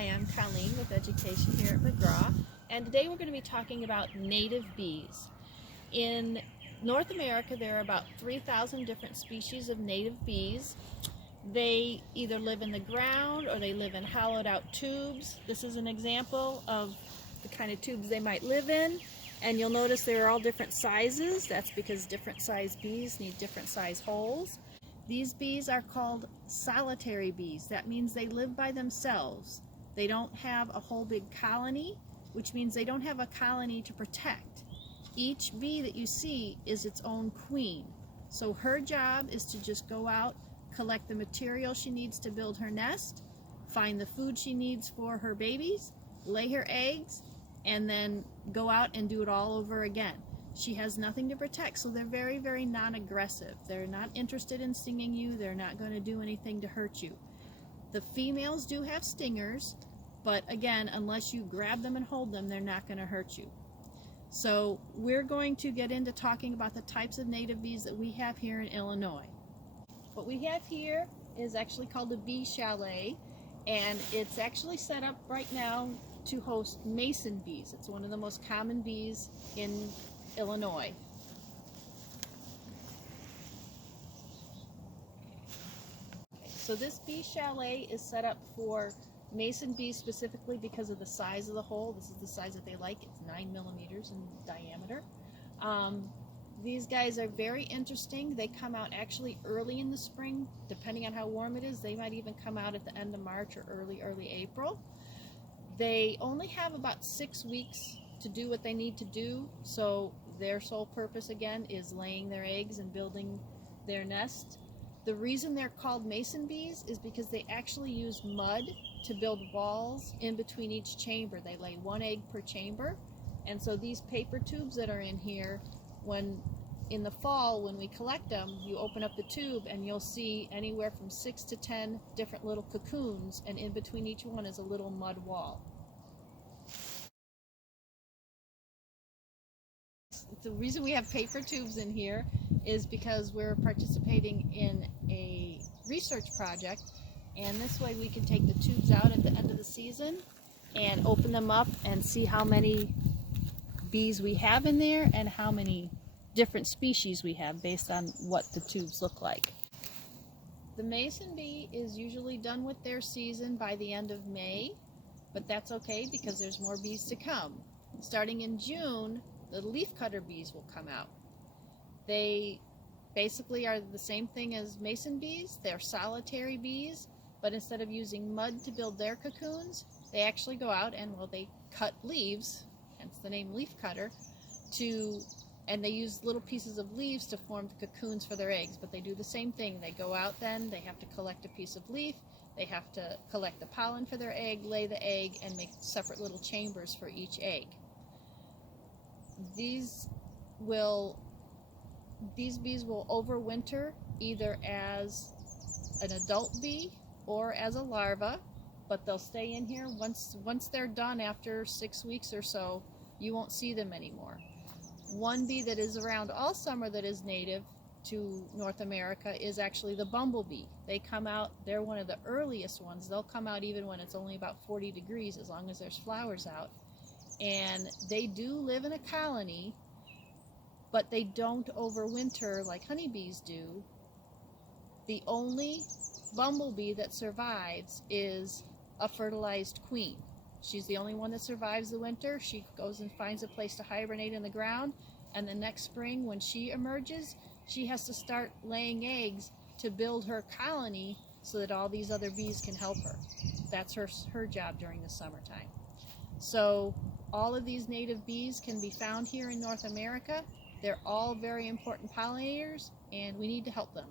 Hi, I'm Colleen with Education here at McGraw, and today we're going to be talking about native bees. In North America, there are about 3,000 different species of native bees. They either live in the ground or they live in hollowed out tubes. This is an example of the kind of tubes they might live in, and you'll notice they're all different sizes. That's because different size bees need different size holes. These bees are called solitary bees. That means they live by themselves. They don't have a whole big colony, which means they don't have a colony to protect. Each bee that you see is its own queen. So her job is to just go out, collect the material she needs to build her nest, find the food she needs for her babies, lay her eggs, and then go out and do it all over again. She has nothing to protect, so they're very, very non-aggressive. They're not interested in stinging you. They're not going to do anything to hurt you. The females do have stingers, but again, unless you grab them and hold them, they're not going to hurt you. So we're going to get into talking about the types of native bees that we have here in Illinois. What we have here is actually called a bee chalet, and it's actually set up right now to host mason bees. It's one of the most common bees in Illinois. So this bee chalet is set up for mason bees specifically because of the size of the hole. This is the size that they like. It's 9 millimeters in diameter. These guys are very interesting. They come out actually early in the spring. Depending on how warm it is, they might even come out at the end of March or early April. They only have about 6 weeks to do what they need to do, so their sole purpose again is laying their eggs and building their nest. The reason they're called mason bees is because they actually use mud to build walls in between each chamber. They lay 1 egg per chamber, and so these paper tubes that are in here, when in the fall when we collect them, you open up the tube and you'll see anywhere from 6 to 10 different little cocoons, and in between each one is a little mud wall. The reason we have paper tubes in here is because we're participating in a research project, and this way we can take the tubes out at the end of the season and open them up and see how many bees we have in there and how many different species we have based on what the tubes look like. The mason bee is usually done with their season by the end of May, but that's okay because there's more bees to come. Starting in June, the leafcutter bees will come out. They basically are the same thing as mason bees. They're solitary bees, but instead of using mud to build their cocoons, they actually go out and, well, they cut leaves, hence the name leafcutter, and they use little pieces of leaves to form the cocoons for their eggs. But they do the same thing. They go out then, they have to collect a piece of leaf, they have to collect the pollen for their egg, lay the egg, and make separate little chambers for each egg. These bees will overwinter either as an adult bee or as a larva, but they'll stay in here. Once they're done after 6 weeks or so, you won't see them anymore. One bee that is around all summer that is native to North America is actually the bumblebee. They come out, they're one of the earliest ones. They'll come out even when it's only about 40 degrees, as long as there's flowers out. And they do live in a colony, but they don't overwinter like honeybees do. The only bumblebee that survives is a fertilized queen. She's the only one that survives the winter. She goes and finds a place to hibernate in the ground, and the next spring when she emerges, she has to start laying eggs to build her colony so that all these other bees can help her. That's her job during the summertime. So all of these native bees can be found here in North America. They're all very important pollinators, and we need to help them.